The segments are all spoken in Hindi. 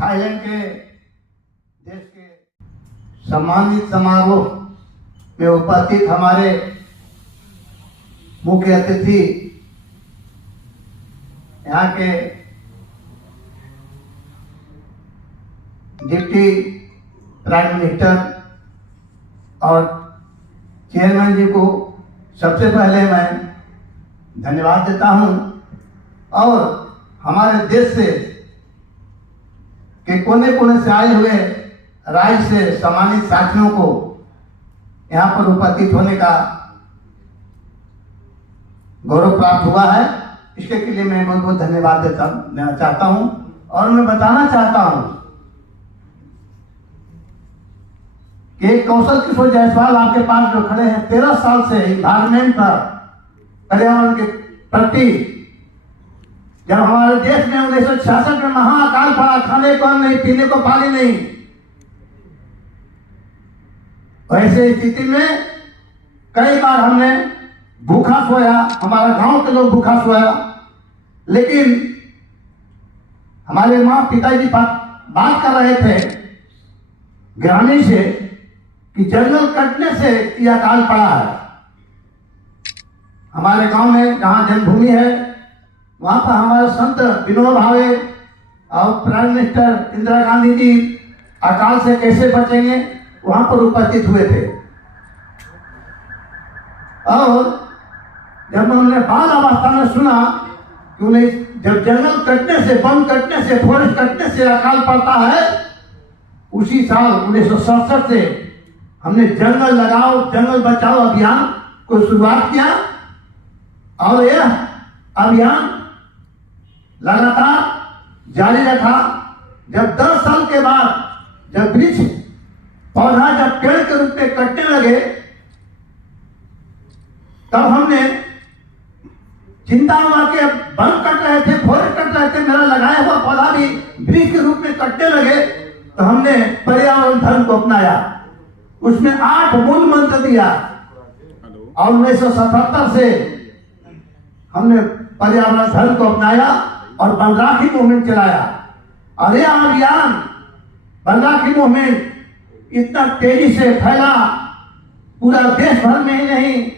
थाईलैंड के देश के सम्मानित समारोह में उपस्थित हमारे मुख्य अतिथि यहाँ के डिप्टी प्राइम मिनिस्टर और चेयरमैन जी को सबसे पहले मैं धन्यवाद देता हूँ और हमारे देश से के कोने कोने से आए हुए राज्य से सम्मानित साथियों को यहाँ पर उपस्थित होने का गौरव प्राप्त हुआ है। इसके लिए मैं बहुत बहुत धन्यवाद देना चाहता हूँ और मैं बताना चाहता हूँ कि कौशल किशोर जायसवाल आपके पास जो खड़े हैं 13 साल से इन्वायरमेंट पर पर्यावरण के प्रति, जब हमारे देश में 1966 में महाअकाल पड़ा, खाने को अन्न नहीं, पीने को पानी नहीं, ऐसे स्थिति में कई बार हमने भूखा सोया, हमारा गांव के लोग भूखा सोया, लेकिन हमारे माँ पिताजी बात कर रहे थे ग्रामीण से कि जंगल कटने से यह अकाल पड़ा है। हमारे गांव में जहाँ जन्मभूमि है वहां पर हमारे संत विनोबा भावे और प्राइम मिनिस्टर इंदिरा गांधी जी अकाल से कैसे बचेंगे वहां पर उपस्थित हुए थे। और जब हमने बाल अवस्था में सुना कि उन्हें जब जंगल कटने से, वन कटने से, फॉरेस्ट कटने से अकाल पड़ता है, उसी साल 1967 से हमने जंगल लगाओ जंगल बचाओ अभियान को शुरुआत किया और यह अभियान लगातार जारी रखा। जब 10 साल के बाद जब वृक्ष पौधा जब पेड़ के रूप में कटने लगे तब हमने चिंता हुआ कि वन कट रहे थे, फॉरेस्ट कट रहे थे, मेरा लगाया हुआ पौधा भी वृक्ष के रूप में कटने लगे, तो हमने पर्यावरण धर्म को अपनाया। उसमें 8 मूल मंत्र दिया और 1977 से हमने पर्यावरण धर्म को अपनाया और वन राखी मूवमेंट चलाया। और यह अभियान वन राखी मूवमेंट इतना तेजी से फैला, पूरा देश भर में ही नहीं,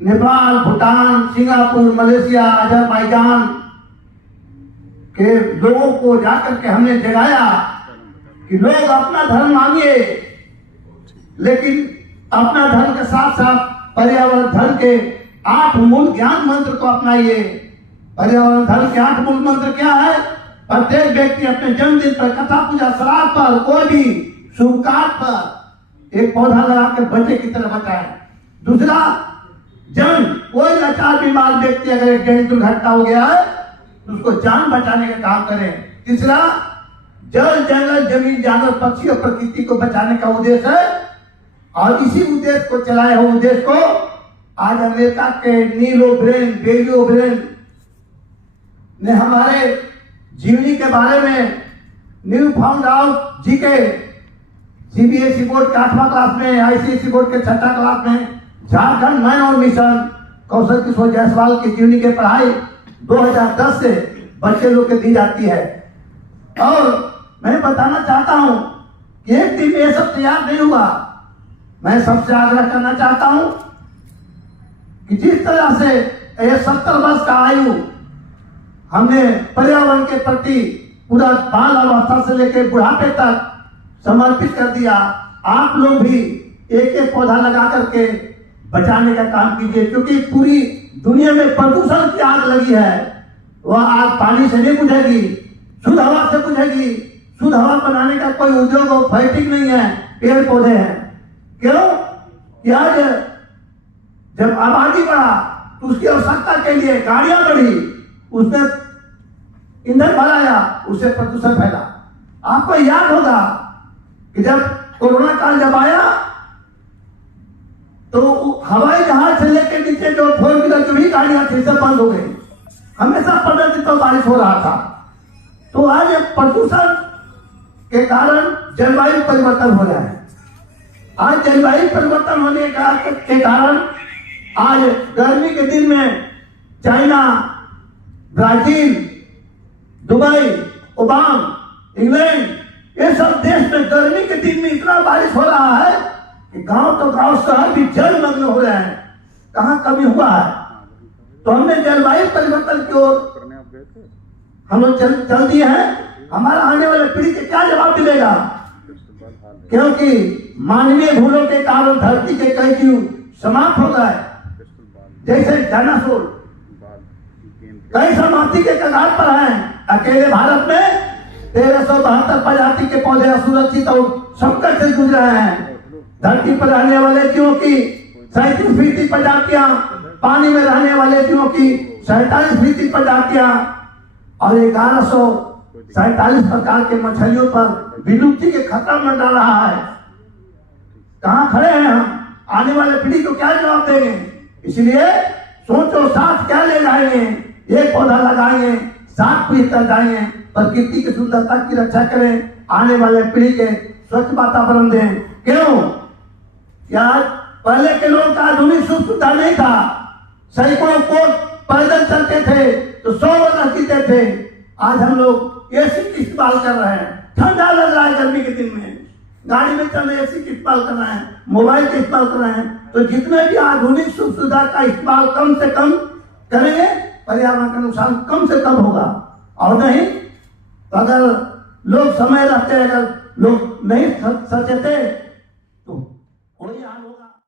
Nepal, Bhutan, Singapore, Malaysia, Azerbaijan के लोगों को जाकर के हमने जगाया कि लोग अपना धर्म मानिए, लेकिन अपना धर्म के साथ साथ पर्यावरण धर्म के 8 मूल ज्ञान मंत्र को अपनाइए। पर्यावरण धर्म के 8 मूल मंत्र क्या है? प्रत्येक व्यक्ति अपने जन्मदिन पर, कथा पूजा, श्राद्ध पर, कोई भी शुभ कार्य पर एक पौधा लगा कर बच्चे की तरह बचाए। दूसरा, कोई लाचार बीमार व्यक्ति अगर एक्सीडेंट दुर्घटना हो गया है तो उसको जान बचाने का काम करें। तीसरा, जल, जंगल, जमीन, जानवर, पक्षी और प्रकृति को बचाने का उद्देश्य है और इसी उद्देश्य को चलाए हुए उद्देश्य को आज अमेरिका के नील ओब्रेन, बेली ओब्रेन ने हमारे जीवनी के बारे में new found out GK CBSE board के 8वां क्लास में, आईसीएसई बोर्ड के 6ठा क्लास में झारखंड मैन और मिशन कौशल किशोर जायसवाल की जीवनी की पढ़ाई 2010 से बच्चे लोग के दी जाती है। और मैं बताना चाहता हूं कि एक दिन ये सब तैयार नहीं हुआ। मैं सबसे आग्रह करना चाहता हूं कि जिस तरह से ये 70 वर्ष का आयु हमने पर्यावरण के प्रति पूरा बाल अवस्था से लेकर बुढ़ापे तक समर्पित कर दिया, आप लोग भी एक एक पौधा लगा करके बचाने का काम कीजिए। क्योंकि पूरी दुनिया में प्रदूषण की आग लगी है, वह आग पानी से नहीं बुझेगी, शुद्ध हवा से बुझेगी। शुद्ध हवा बनाने का कोई उद्योग और फैक्ट्री नहीं है, पेड़ पौधे हैं। क्यों? कि आज जब आबादी बढ़ा तो उसकी आवश्यकता के लिए गाड़ियां बढ़ी, उसने ईंधन भराया, उससे प्रदूषण फैला। आपको याद होगा कि जब कोरोना काल जब आया तो हवाई जहाज से लेकर नीचे जो 4 व्हीलर जो भी गाड़ियां थी सब बंद हो गई। हमेशा प्रदर्शित तो बारिश हो रहा था। तो आज प्रदूषण के कारण जलवायु परिवर्तन हो रहा है। आज जलवायु परिवर्तन होने के कारण आज गर्मी के दिन में China, Brazil, Dubai, Oman England, ये सब देश में गर्मी के दिन में इतना बारिश हो रहा है कि गांव तो गांव, शहर भी जलमग्न हो रहे हैं। कहाँ कमी हुआ है? तो हमने जलवायु परिवर्तन की ओर हम लोग चल दिए हैं। हमारा आने वाले पीढ़ी के क्या जवाब मिलेगा? क्योंकि मानवीय भूलों के कारण धरती के कई जीव समाप्त हो गए, जैसे डायनासोर कई समाप्ति के कगार पर हैं। अकेले भारत में 1372 प्रजाति के पौधे असुरक्षित और संकट से गुजर रहे हैं। धरती पर रहने वाले जीवों की 37 प्रजातियां, पानी में रहने वाले जीवों की 47 प्रजातियां और 1147 प्रकार के मछलियों पर विलुप्ति के खतरा मंडरा रहा है। कहाँ खड़े हैं हम? आने वाले पीढ़ी को क्या जवाब देंगे? इसलिए सोचो, साथ क्या ले जाएंगे? एक पौधा लगाएंगे, 7 पीढ़ी तक जाएंगे, प्रकृति की सुंदरता की रक्षा करें, आने वाले पीढ़ी के स्वच्छ वातावरण दें। क्यों? यार, पहले के लोग का आधुनिक सुख सुविधा नहीं था। सैकड़ों कोस पैदल चलते थे तो 100 वर्ष जीते थे। आज हम लोग एसी की इस्तेमाल कर रहे हैं, ठंडा लग रहा है गर्मी के दिन में, गाड़ी में चल रहे एसी की इस्तेमाल कर रहे हैं, मोबाइल का इस्तेमाल कर रहे हैं। तो जितने भी आधुनिक सुख सुविधा का इस्तेमाल कम से कम करेंगे, पर्यावरण का नुकसान कम से कम होगा। और नहीं तो अगर लोग समय रहते, अगर लोग नहीं सचेते तो वही हाल होगा।